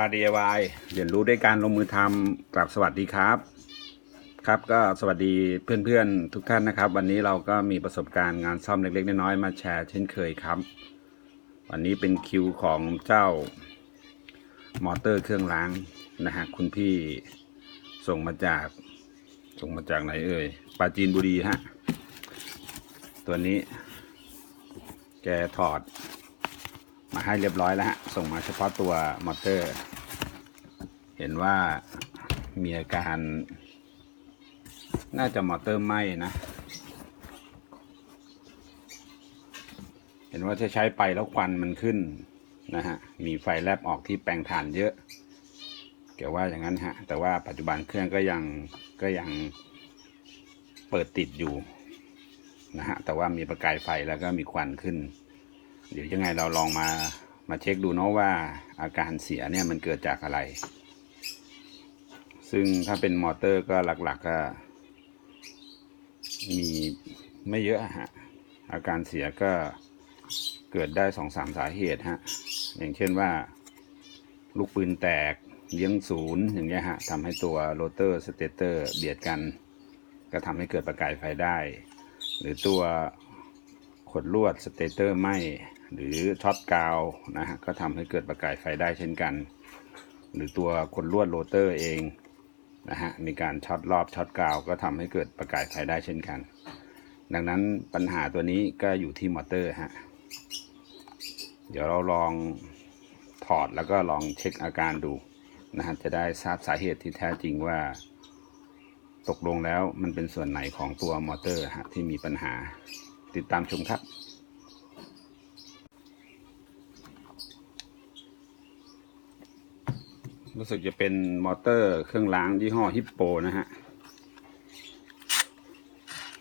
า DIY เรียนรู้ด้วยการลงมือทำกลับสวัสดีครับ ครับก็สวัสดีเพื่อนๆทุกท่านนะครับ วันนี้เราก็มีประสบการณ์งานซ่อมเล็กๆน้อยๆมาแชร์เช่นเคยครับ วันนี้เป็นคิวของเจ้ามอเตอร์เครื่องล้างนะฮะคุณพี่ส่งมาจาก ส่งมาจากไหนเอ่ยปราจีนบุรีฮะตัวนี้ แกถอด มาให้เรียบร้อยแล้วฮะ ส่งมาเฉพาะตัวมอเตอร์ เห็นว่ามีอาการ น่าจะมอเตอร์ไหม้นะ เห็นว่าจะใช้ไปแล้วควันมันขึ้นนะฮะ มีไฟแลบออกที่แปลงถ่านเยอะ เกี่ยวว่าอย่างนั้นฮะ แต่ว่าปัจจุบันเครื่องก็ยังก็ยังเปิดติดอยู่นะฮะ แต่ว่ามีประกายไฟแล้วก็มีควันขึ้น เดี๋ยวยังไงเราลองมามาเช็คดูเนาะว่าอาการเสียเนี่ยมันเกิดจากอะไร ซึ่งถ้าเป็นมอเตอร์ก็หลักๆก็มีไม่เยอะอะฮะ อาการเสียก็เกิดได้สองสามสาเหตุฮะ อย่างเช่นว่า ลูกปืนแตกเลี้ยงศูนย์อย่างเงี้ยฮะทำให้ตัวโรเตอร์สเตเตอร์เบียดกัน ก็ทำให้เกิดประกายไฟได้ หรือตัวขดลวดสเตเตอร์ไหม หรือช็อตกาวนะฮะก็ทำให้เกิดประกายไฟได้เช่นกัน หรือตัวขดลวดโรเตอร์เองนะฮะมีการช็อตรอบช็อตกาวก็ทำให้เกิดประกายไฟได้เช่นกัน ดังนั้นปัญหาตัวนี้ก็อยู่ที่มอเตอร์ฮะเดี๋ยวเราลองถอดแล้วก็ลองเช็คอาการดูนะฮะจะได้ทราบสาเหตุที่แท้จริงว่า ตกลงแล้วมันเป็นส่วนไหนของตัวมอเตอร์ฮะที่มีปัญหาติดตามชมครับ รู้สึกจะเป็นมอเตอร์เครื่องล้างยี่ห้อฮิปโปนะฮะ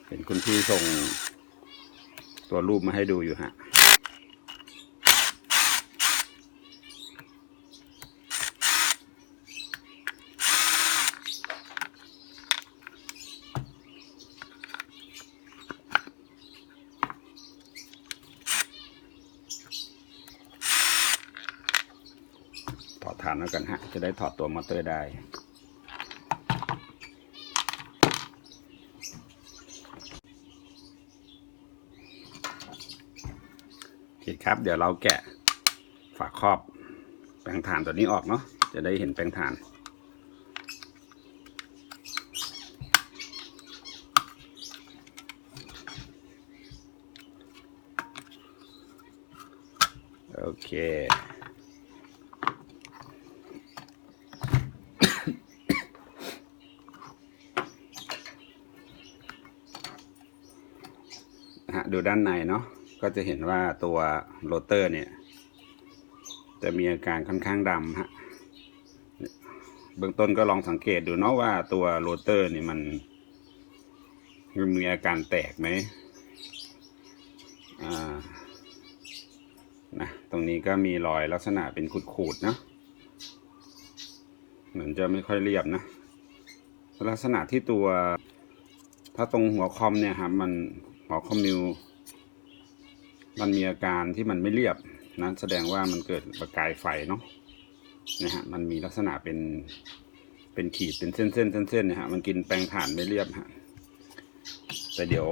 เห็นคุณพี่ส่งตัวรูปมาให้ดูอยู่ฮะ ถอดฐานแล้ว กันฮะ จะได้ถอดตัวมอเตอร์ได้โอเคครับ เดี๋ยวเราแกะฝาครอบแปลงถ่านตัวนี้ออกเนาะ จะได้เห็นแปลงถ่านโอเค นะฮะ ด้านในเนาะก็จะเห็นว่าตัวโรเตอร์เนี่ย จะมีอาการค่อนข้างดำฮะเบื้องต้นก็ลองสังเกตดูเนาะว่าตัวโรเตอร์นี่มันมันมีอาการแตกไหมอ่านะตรงนี้ก็มีรอยลักษณะเป็นขูดๆเนาะเหมือนจะไม่ค่อยเรียบนะ ลักษณะที่ตัว ถ้าตรงหัวคอมเนี่ยครับมันหัวคอมมิว มันมีอาการที่มันไม่เรียบนั้นแสดงว่ามันเกิดประกายไฟเนาะนะฮะมันมีลักษณะเป็นเป็นขีดเป็นเส้นเส้นเส้นเส้นๆนะฮะมันกินแปลงถ่านไม่เรียบฮะแต่เดี๋ยว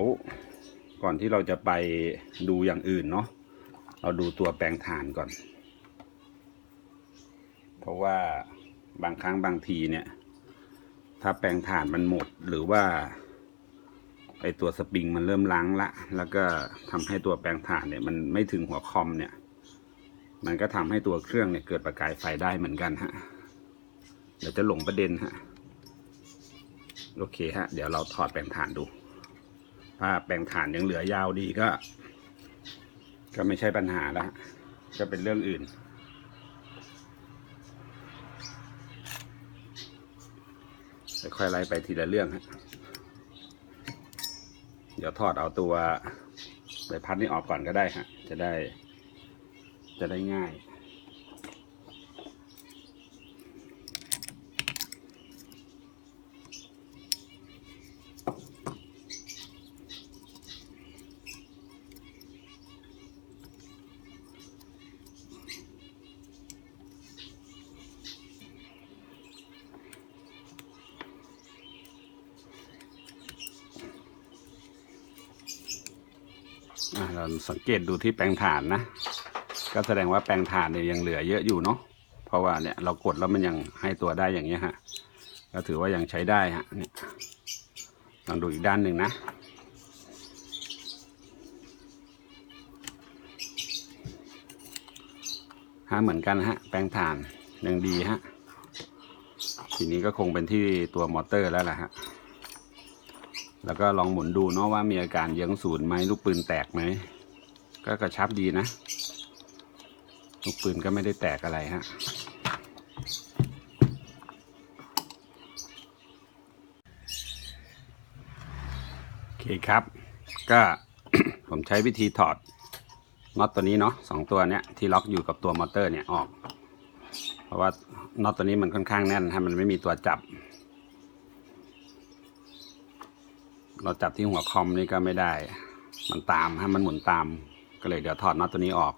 ก่อนที่เราจะไปดูอย่างอื่นเนาะเราดูตัวแปลงถ่านก่อน เพราะว่าบางครั้งบางทีเนี่ย ถ้าแปลงถ่านมันหมดหรือว่า ไอตัวสปริงมันเริ่มล้างละ แล้วก็ทำให้ตัวแปลงถ่านเนี่ยมันไม่ถึงหัวคอมเนี่ย มันก็ทำให้ตัวเครื่องเนี่ยเกิดประกายไฟได้เหมือนกันฮะ เดี๋ยวจะหลงประเด็นฮะ โอเคฮะ เดี๋ยวเราถอดแปลงถ่านดู ถ้าแปลงถ่านยังเหลือยาวดีก็ ก็ไม่ใช่ปัญหาแล้วฮะก็เป็นเรื่องอื่นค่อยๆไล่ไปทีละเรื่องฮะ เดี๋ยวถอดเอาตัวใบพัดนี่ออกก่อนก็ได้ฮะ จะได้ จะได้ง่าย สังเกตดูที่แปลงถ่านนะ ก็แสดงว่าแปลงถ่านเนี่ยยังเหลือเยอะอยู่เนาะ เพราะว่าเนี่ยเรากดแล้วมันยังให้ตัวได้อย่างเงี้ยฮะ ก็ถือว่ายังใช้ได้ฮะเนี่ยลองดูอีกด้านหนึ่งนะ ฮะเหมือนกันฮะ แปลงถ่านยังดีฮะ ทีนี้ก็คงเป็นที่ตัวมอเตอร์แล้วล่ะฮะแล้วก็ลองหมุนดูเนาะว่ามีอาการเยื้องศูนย์ไหมลูกปืนแตกไหม ก็กระชับดีนะ ลูกปืนก็ไม่ได้แตกอะไรฮะ โอเคครับ ก็ผมใช้วิธีถอดน็อตตัวนี้เนาะสองตัวเนี้ยที่ล็อกอยู่กับตัวมอเตอร์เนี่ยออก เพราะว่าน็อตตัวนี้มันค่อนข้างแน่นฮะมันไม่มีตัวจับ เราจับที่หัวคอมนี่ก็ไม่ได้ มันตามฮะมันหมุนตาม ก็เลยเดี๋ยวถอดน็อตตัวนี้ออก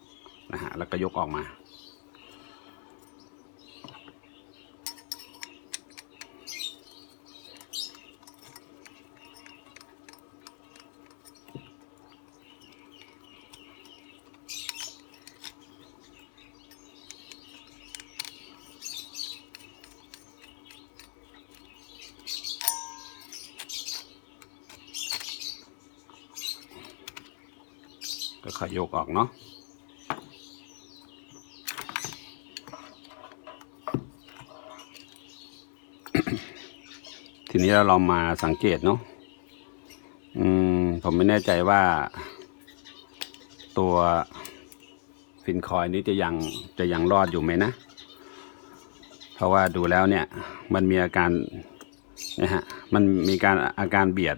นะฮะแล้วก็ยกออกมา ก็ค่ ออกเนาะทีนี้เราลองมาสังเกตเนาะอืมผมไม่แน่ใจว่า ตัวฟินคอยนี้จะยังจะยังรอดอยู่ไหมนะ เพราะว่าดูแล้วเนี่ย มันมีอาการนะฮะมันมีการอาการเบียด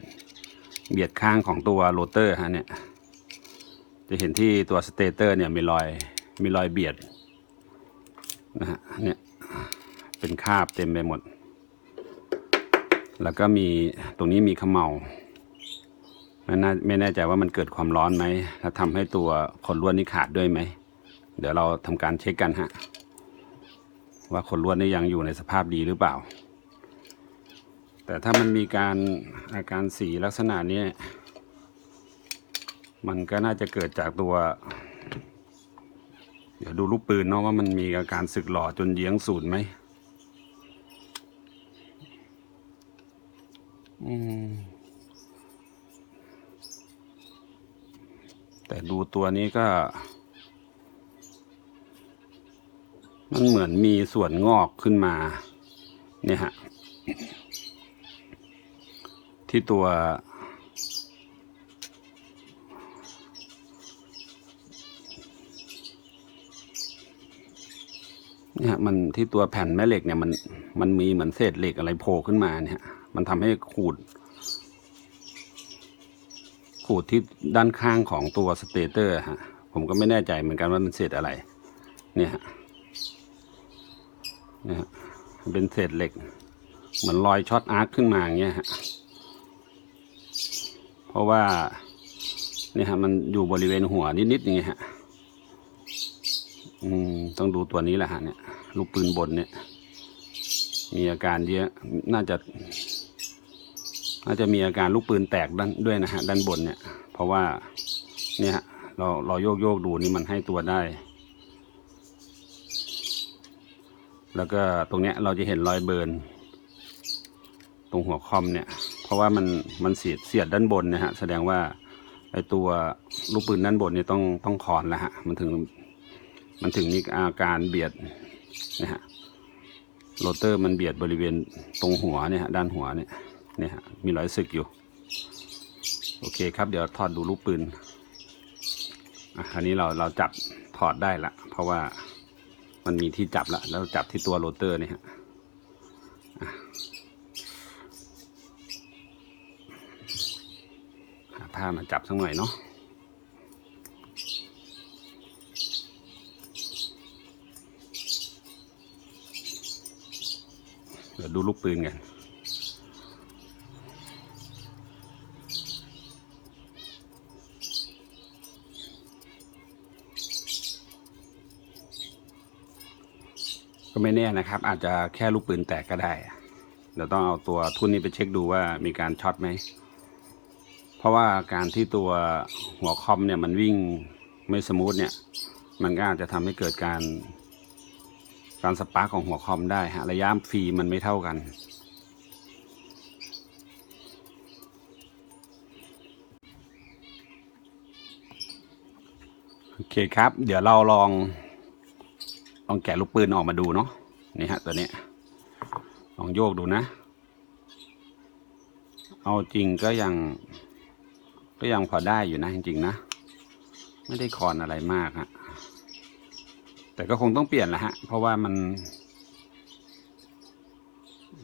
เบียดข้างของตัวโรเตอร์ฮะเนี่ย จะเห็นที่ตัวสเตเตอร์เนี่ยมีรอยมีรอยเบียดนะฮะเนี่ยเป็นคราบเต็มไปหมด แล้วก็มีตรงนี้มีเขมเมาไม่น่าไม่แน่ใจว่ามันเกิดความร้อนไหมแล้วทำให้ตัวขนลวดนี้ขาดด้วยไหม เดี๋ยวเราทำการเช็คกันฮะว่าขนลวดนี่ยังอยู่ในสภาพดีหรือเปล่า แต่ถ้ามันมีการอาการสีลักษณะนี้ มันก็น่าจะเกิดจากตัว เดี๋ยวดูลูกปืนเนาะว่ามันมีอาการสึกหล่อจนเยื้องสูนย์ไหมมแต่ดูตัวนี้ก็ มันเหมือนมีส่วนงอกขึ้นมา เนี่ยฮะ ที่ตัว เนี่ยมันที่ตัวแผ่นแม่เหล็กเนี่ยมันมันมีเหมือนเศษเหล็กอะไรโผล่ขึ้นมาเนี่ย มันทำให้ขูด ขูดที่ด้านข้างของตัวสเตเตอร์ฮะผมก็ไม่แน่ใจเหมือนกันว่ามันเศษอะไร เนี่ยเนี่ยเป็นเศษเหล็ก เหมือนรอยช็อตอาร์คขึ้นมาอย่างเงี้ยฮะเพราะว่าเนี่ยฮะมันอยู่บริเวณหัวนิดๆอย่างเงี้ยฮะ อืมต้องดูตัวนี้แหละฮะเนี่ย ลูกปืนบนเนี่ย มีอาการเยอะน่าจะ น่าจะมีอาการลูกปืนแตกด้านด้วยนะฮะด้านบนเนี่ย เพราะว่าเนี่ยฮะเราเราโยกโยกดูนี่มันให้ตัวได้ แล้วก็ตรงเนี้ยเราจะเห็นรอยเบิร์นตรงหัวคอมเนี่ย เพราะว่ามันมันเสียดเสียดด้านบนนะฮะแสดงว่าไอตัวลูกปืนด้านบนเนี่ยต้องต้องคอนแล้วฮะมันถึง มันถึงมีอาการเบียดนะฮะโรเตอร์มันเบียดบริเวณตรงหัวเนี่ยฮะด้านหัวเนี่ยเนี่ยฮะมีรอยสึกอยู่ โอเคครับ เดี๋ยวถอดดูลูกปืนอะอันนี้เราเราจับถอดได้ละเพราะว่ามันมีที่จับละแล้วจับที่ตัวโรเตอร์เนี่ยฮะอะหาผ้ามาจับสักหน่อยเนาะ ยวดูลูกปืนกันก็ไม่แน่นะครับ อาจจะแค่ลูกปืนแตกก็ได้ เดี๋ยวต้องเอาตัวทุ่นนี้ไปเช็คดูว่ามีการช็อตไหม เพราะว่าการที่ตัวหัวคอมเนี่ยมันวิ่งไม่สมูทเนี่ย มันก็อาจจะทำให้เกิดการ การสปาร์กของหัวคอมได้ฮะระยะฟีมันไม่เท่ากัน โอเคครับ เดี๋ยวเราลองลองแกะลูกปืนออกมาดูเนาะนี่ฮะตัวนี้ ลองโยกดูนะ เอาจริงก็ยัง ก็ยังพอได้อยู่นะจริงๆนะ ไม่ได้คอนอะไรมากฮะ แต่ก็คงต้องเปลี่ยนแหละฮะ เพราะว่ามัน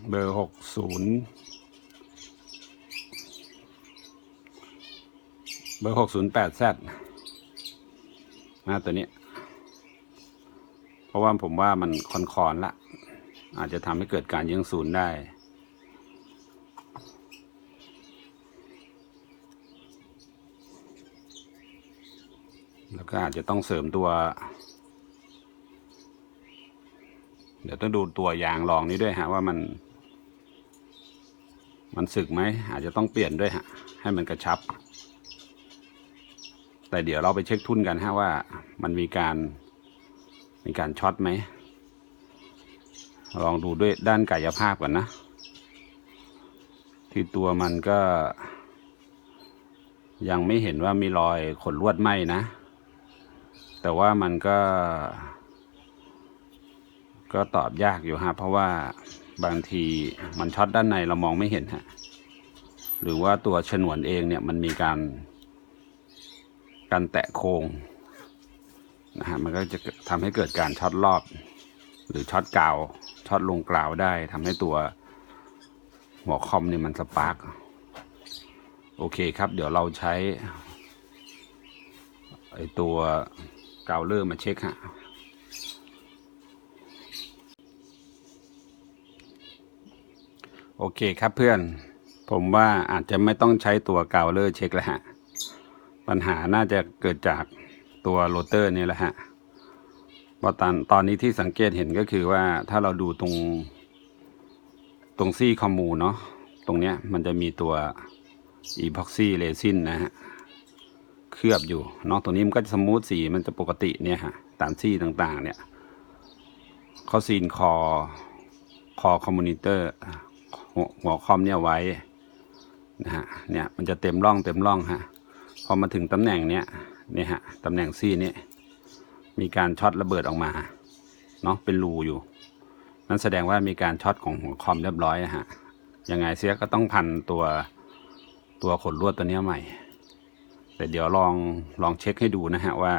เบอร์หกศูนย์เบอร์หกศูนย์แปดแซดนะตัวนี้เพราะว่าผมว่ามันคอนคอนละ อาจจะทำให้เกิดการยิงศูนย์ได้แล้วก็อาจจะต้องเสริมตัว เดี๋ยวต้องดูตัวยางรองนี้ด้วยฮะว่ามัน มันสึกไหมอาจจะต้องเปลี่ยนด้วยฮะให้มันกระชับ แต่เดี๋ยวเราไปเช็คทุนกันฮะว่ามันมีการมีการช็อตไหมลองดูด้วยด้านกายภาพก่อนนะ ที่ตัวมันก็ ยังไม่เห็นว่ามีรอยขนลวดไหมนะ แต่ว่ามันก็ ก็ตอบยากอยู่ฮะเพราะว่าบางทีมันช็อตด้านในเรามองไม่เห็นฮะหรือว่าตัวฉนวนเองเนี่ยมันมีการ การแตะโครงนะฮะมันก็จะทำให้เกิดการช็อตรอบ หรือช็อตกาวช็อตลงกราวได้ทำให้ตัวหัวคอมเนี่ยมันสปาร์กโอเคครับ เดี๋ยวเราใช้ไอตัวกาวเลอร์มาเช็คฮะ โอเคครับเพื่อน ผมว่าอาจจะไม่ต้องใช้ตัวกาวเลอร์เช็คแล้วฮะ ปัญหาน่าจะเกิดจากตัวโรเตอร์นี่แหละฮะเพราะตอนตอนนี้ที่สังเกตเห็นก็คือว่าถ้าเราดูตรง ตรงซี่คอมมูเนาะ ตรงเนี้ยมันจะมีตัวอีพ็อกซี่เรซินนะฮะ เคลือบอยู่เนาะตรงนี้มันก็จะสมูทสีมันจะปกติเนี่ยฮะ ตามซี่ต่างๆ เนี่ยเขาซีนคอคอคอมมูนิเตอร์ หัวหัวคอมเนี่ยไว้นะฮะเนี่ยมันจะเต็มร่องเต็มร่องฮะพอมาถึงตำแหน่งเนี้ยนี่ฮะตำแหน่งซี่นี้มีการช็อตระเบิดออกมาเนาะเป็นรูอยู่ นั่นแสดงว่ามีการช็อตของหัวคอมเรียบร้อยฮะยังไงเสียก็ต้องพันตัวตัวขนลวดตัวเนี้ยใหม่ แต่เดี๋ยวลองลองเช็คให้ดูนะฮะว่า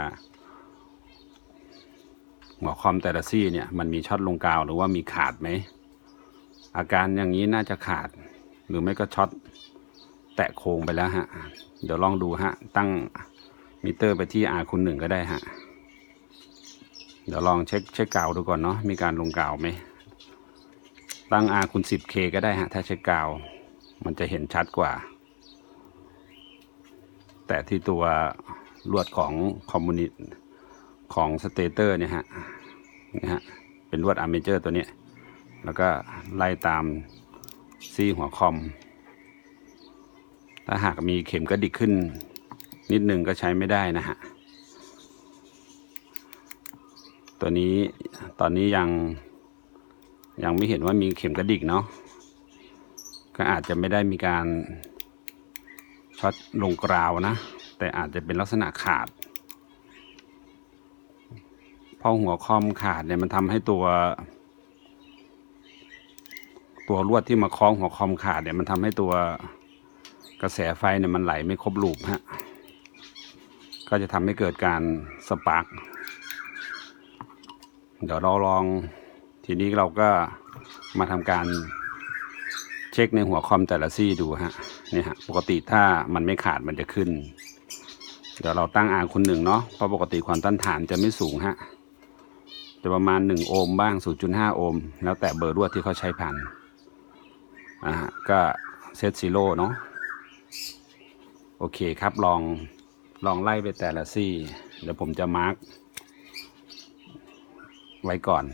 หัวคอมแต่ละซี่เนี่ยมันมีช็อตลงกาวหรือว่ามีขาดไหม อาการอย่างนี้น่าจะขาด หรือไม่ก็ช็อตแตะโครงไปแล้วฮะ เดี๋ยวลองดูฮะ ตั้งมิเตอร์ไปที่ R คูณหนึ่งก็ได้ฮะ เดี๋ยวลองเช็คเช็คกาวดูก่อนเนาะ มีการลงกาวไหม ตั้ง R คูณ 10K ก็ได้ฮะ ถ้าเช็คกาว มันจะเห็นชัดกว่า แต่ที่ตัวลวดของคอมมูนิตของสเตเตอร์เนี่ยฮะ นะฮะ เป็นลวดอาร์เมเจอร์ตัวเนี้ย แล้วก็ไล่ตามซี่หัวคอม ถ้าหากมีเข็มกระดิกขึ้น นิดนึงก็ใช้ไม่ได้นะฮะ ตัวนี้ตอนนี้ยังยังไม่เห็นว่ามีเข็มกระดิกเนาะ ก็อาจจะไม่ได้มีการช็อตลงกราวนะ แต่อาจจะเป็นลักษณะขาดเพราะหัวคอมขาดเนี่ยมันทำให้ตัว ตัวลวดที่มาคล้องหัวคอมขาดเนี่ยมันทำให้ตัวกระแสไฟเนี่ยมันไหลไม่ครบลูปฮะก็จะทำให้เกิดการสปาร์กเดี๋ยวเราลองทีนี้เราก็มาทำการเช็คในหัวคอมแต่ละซี่ดูฮะนี่ฮะปกติถ้ามันไม่ขาดมันจะขึ้น เดี๋ยวเราตั้งอาคุณหนึ่งเนาะเพราะปกติความต้านทานจะไม่สูงฮะจะประมาณ 1 โอห์มบ้าง 0.5 โอห์มแล้วแต่เบอร์ลวดที่เขาใช้พัน อ่าฮะก็เซตซีโร่เนาะโอเคครับลองลองไล่ไปแต่ละซี่ เดี๋ยวผมจะมาร์กไว้ก่อน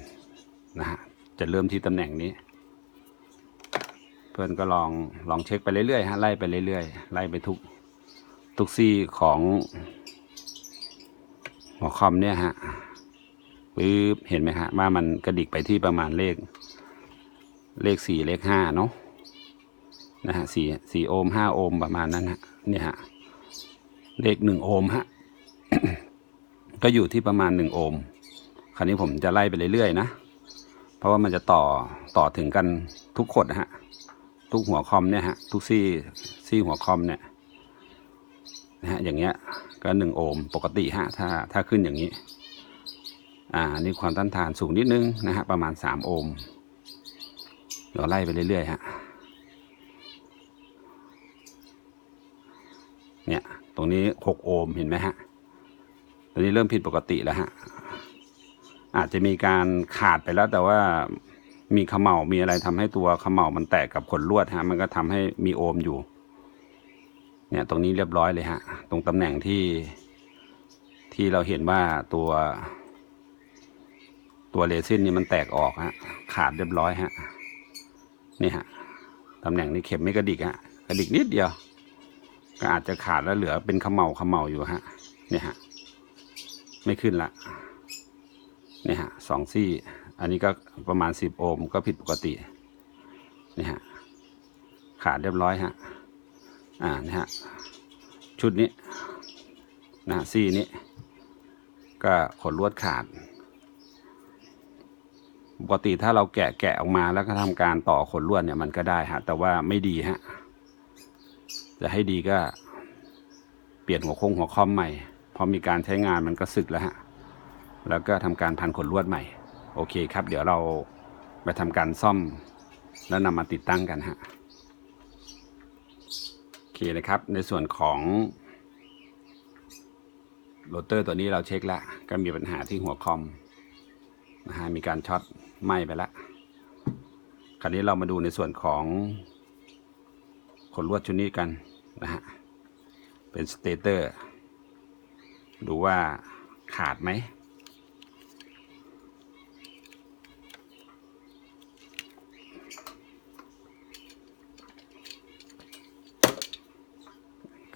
นะฮะจะเริ่มที่ตำแหน่งนี้ เพื่อนก็ลองลองเช็คไปเรื่อยๆฮะไล่ไปเรื่อยๆไล่ไปทุกทุกซี่ของหัวคอมเนี่ยฮะปึ๊บเห็นไหมฮะว่ามันกระดิกไปที่ประมาณเลขเลขสี่เลขห้าเนาะ นะฮะสี่สี่โอห์มห้าโอห์มประมาณนั้นฮะเนี่ยฮะเลขหนึ่งโอห์มฮะก็อยู่ที่ประมาณหนึ่งโอห์มคราวนี้ผมจะไล่ไปเรื่อยๆนะ เพราะว่ามันจะต่อต่อถึงกันทุกขดนะฮะทุกหัวคอมเนี่ยฮะทุกซี่ซี่หัวคอมเนี่ยนะฮะอย่างเงี้ยก็หนึ่งโอห์มปกติฮะถ้าถ้าขึ้นอย่างนี้อ่านี่ความต้านทานสูงนิดนึงนะฮะประมาณสามโอห์มเราไล่ไปเรื่อยๆฮะ เนี่ย ตรงนี้หกโอห์มเห็นไหมฮะตอนนี้เริ่มผิดปกติแล้วฮะ อาจจะมีการขาดไปแล้วแต่ว่ามีเขมเหลามีอะไรทำให้ตัวเขมเหลามันแตกกับขนลวดฮะ มันก็ทำให้มีโอห์มอยู่ เนี่ยตรงนี้เรียบร้อยเลยฮะ ตรงตำแหน่งที่ที่เราเห็นว่าตัว ตัวเรซินนี่มันแตกออกฮะ ขาดเรียบร้อยฮะ นี่ฮะตำแหน่งนี้เข็มไม่กระดิกฮะ กระดิกนิดเดียว ก็อาจจะขาดแล้วเหลือเป็นขมเหลาขมเหลาอยู่ฮะ เนี่ยฮะ ไม่ขึ้นละ เนี่ยฮะสองซี่ อันนี้ก็ประมาณสิบโอห์มก็ผิดปกตินี่ฮะ ขาดเรียบร้อยฮะ อ่านะฮะ ชุดนี้นะฮะซี่นี้ ก็ขนลวดขาด ปกติถ้าเราแกะแกะออกมาแล้วก็ทำการต่อขนลวดเนี่ยมันก็ได้ฮะ แต่ว่าไม่ดีฮะ จะให้ดีก็เปลี่ยนหัวโค้งหัวคอมใหม่ พอมีการใช้งานมันก็สึกแล้วฮะ แล้วก็ทำการพันขนลวดใหม่ โอเคครับ เดี๋ยวเราไปทำการซ่อม แล้วนำมาติดตั้งกันฮะ โอเคนะครับ ในส่วนของโรเตอร์ตัวนี้เราเช็คแล้ว ก็มีปัญหาที่หัวคอมนะฮะมีการช็อตไหม้ไปแล้วคราวนี้เรามาดูในส่วนของขนลวดชุดนี้กัน นะฮะ เป็นสเตเตอร์ ดูว่าขาดไหม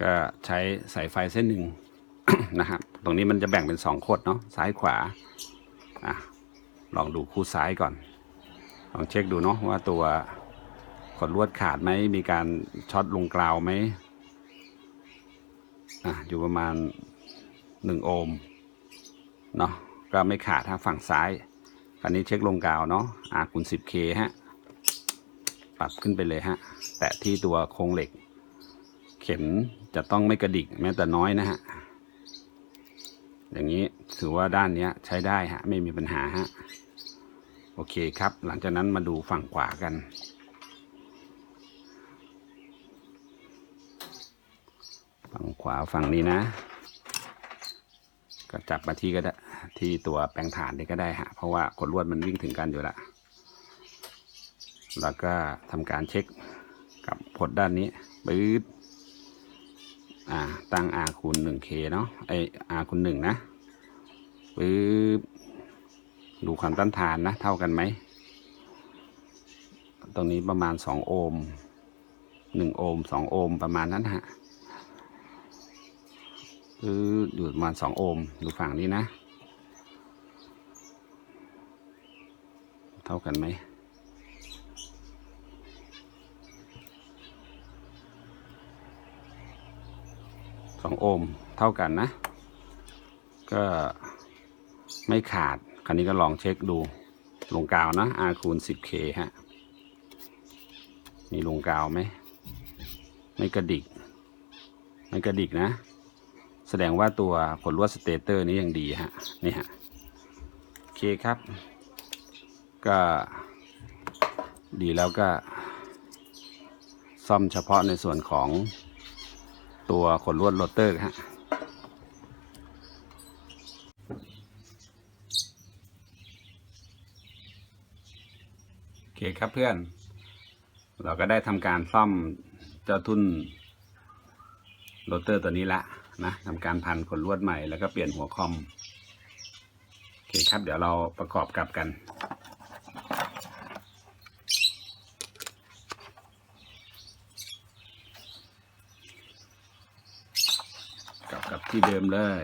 ก็ใช้สายไฟเส้นหนึ่งนะครับ ตรงนี้มันจะแบ่งเป็นสองขดเนาะ ซ้ายขวา อะ ลองดูคู่ซ้ายก่อน ลองเช็คดูเนาะว่าตัวขดลวดขาดไหม มีการช็อตลงกราวไหม อะอยู่ประมาณหนึ่งโอห์มเนาะก็ไม่ขาดถ้าฝั่งซ้ายคราวนี้เช็คลงกาวเนาะอะคูณ 10K ฮะปรับขึ้นไปเลยฮะ แตะที่ตัวโครงเหล็ก เข็มจะต้องไม่กระดิกแม้แต่น้อยนะฮะ อย่างนี้ถือว่าด้านนี้ใช้ได้ฮะ ไม่มีปัญหาฮะ โอเคครับ หลังจากนั้นมาดูฝั่งขวากัน ฝั่งขวาฝั่งนี้นะ ก็จับมาที่ก็ได้ที่ตัวแปลงฐานนี่ก็ได้ฮะเพราะว่าขนลวดมันวิ่งถึงกันอยู่ล้วแล้วก็ทำการเช็คกับพดด้านนี้ปื๊ดอ่าตั้ง R คูณ 1K เนาะไอ R คูณ1นะปื๊บดูความต้านทานนะ เท่ากันไหม ตรงนี้ประมาณ 2 โอห์ม1โอห์ม2โอห์มประมาณนั้นฮะ ปื๊ดอยู่ประมาณ2โอห์มดูฝั่งนี้นะ เท่ากันไหมสองโอห์มเท่ากันนะ ก็ไม่ขาด คราวนี้ก็ลองเช็คดูลงกาวนะ R คูณ 10K ฮะ มีลงกาวไหม ไม่กระดิก ไม่กระดิกนะ แสดงว่าตัวผลลวดสเตเตอร์นี้ยังดีฮะนี่ฮะโอเคครับ ก็ดีแล้วก็ ซ่อมเฉพาะในส่วนของตัวขนลวดโรเตอร์ฮะโอเคครับเพื่อน เราก็ได้ทำการซ่อมเจ้าทุ่นโรเตอร์ตัวนี้ละ นะทำการพันขนลวดใหม่แล้วก็เปลี่ยนหัวคอมโอเคครับ เดี๋ยวเราประกอบกลับกันกลับกับที่เดิมเลย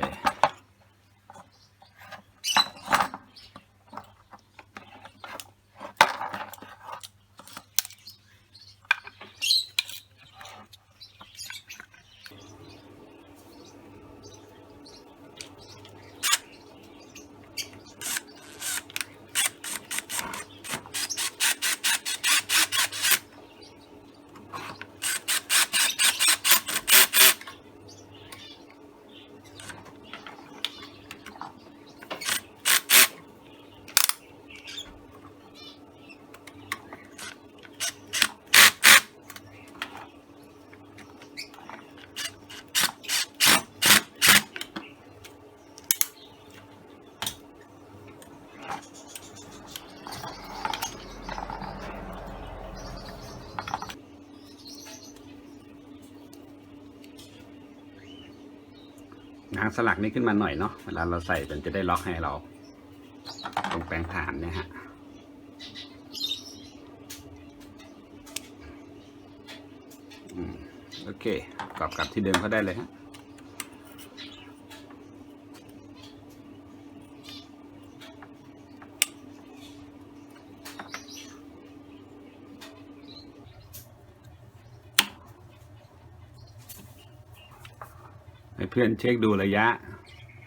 างสลักนี้ขึ้นมาหน่อยเนาะเวลาเราใส่มันจะได้ล็อกให้เราตรงแปลงฐานเนี่ยฮะโอเคกลับกลับที่เดิมก็ได้เลยฮะ เพื่อนเช็คดูระยะ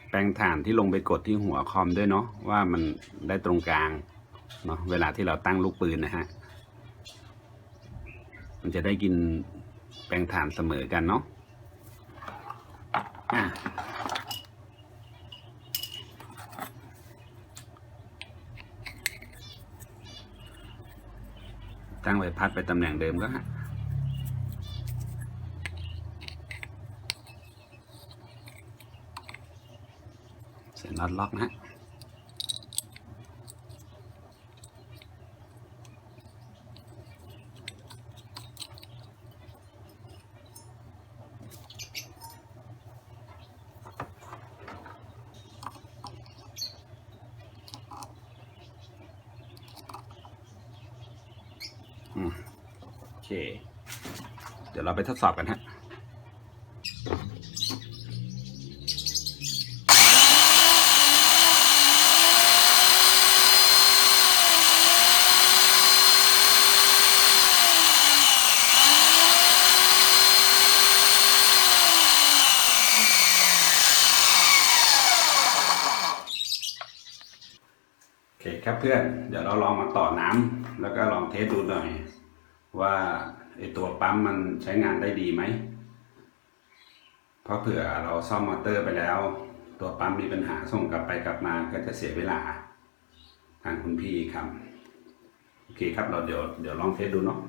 แปลงฐานที่ลงไปกดที่หัวคอมด้วยเนาะว่ามันได้ตรงกลางเนาะเวลาที่เราตั้งลูกปืนนะฮะมันจะได้กินแปลงฐานเสมอกันเนาะะตั้งไว้พัดไปตำแหน่งเดิมก็ฮะ เสียน็อตล็อกนะฮะอืมโอเค เดี๋ยวเราไปทดสอบกันฮะ โอเคครับเพื่อนเดี๋ยวเราลองมาต่อน้ำแล้วก็ลองเทสดูหน่อย ว่าไอตัวปั๊มมันใช้งานได้ดีไหม เพราะเผื่อเราซ่อมมอเตอร์ไปแล้ว ตัวปั๊มมีปัญหาส่งกลับไปกลับมาก็จะเสียเวลา ทางคุณพี่ครับ โอเคครับเราเดี๋ยวเดี๋ยวลองเทสดูเนาะ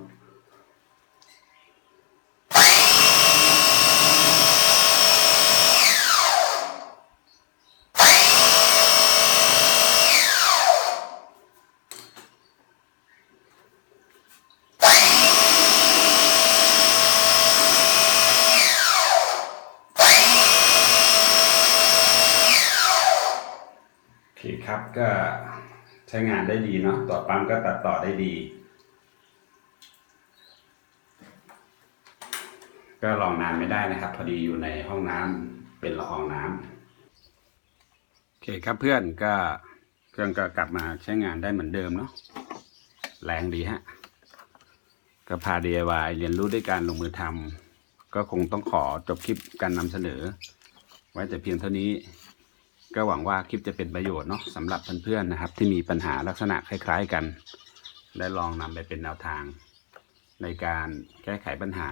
โอเคครับก็ ใช้งานได้ดีเนาะต่อปั๊มก็ตัดต่อได้ดี ก็ลองนานไม่ได้นะครับ พอดีอยู่ในห้องน้ำเป็นละอองน้ำโอเคครับเพื่อนก็เครื่องก็กลับมาใช้งานได้เหมือนเดิมเนาะแรงดีฮะก็พา DIY เรียนรู้ด้วยการลงมือทำก็คงต้องขอจบคลิปการนำเสนอ ไว้แต่เพียงเท่านี้ ก็หวังว่าคลิปจะเป็นประโยชน์เนาะสำหรับเพื่อนๆนะครับ ที่มีปัญหาลักษณะคล้าย ๆกัน ได้ลองนำไปเป็นแนวทาง ในการแก้ไขปัญหา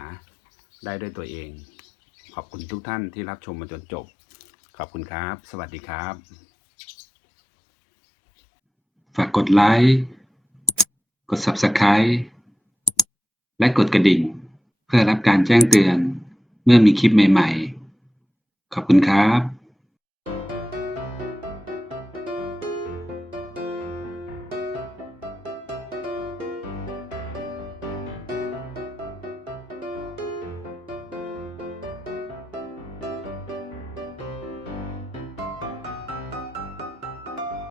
ได้ด้วยตัวเอง ขอบคุณทุกท่านที่รับชมมาจนจบ ขอบคุณครับ สวัสดีครับ ฝากกดไลค์กด Subscribe และกดกระดิ่ง เพื่อรับการแจ้งเตือนเมื่อมีคลิปใหม่ ๆ ขอบคุณครับ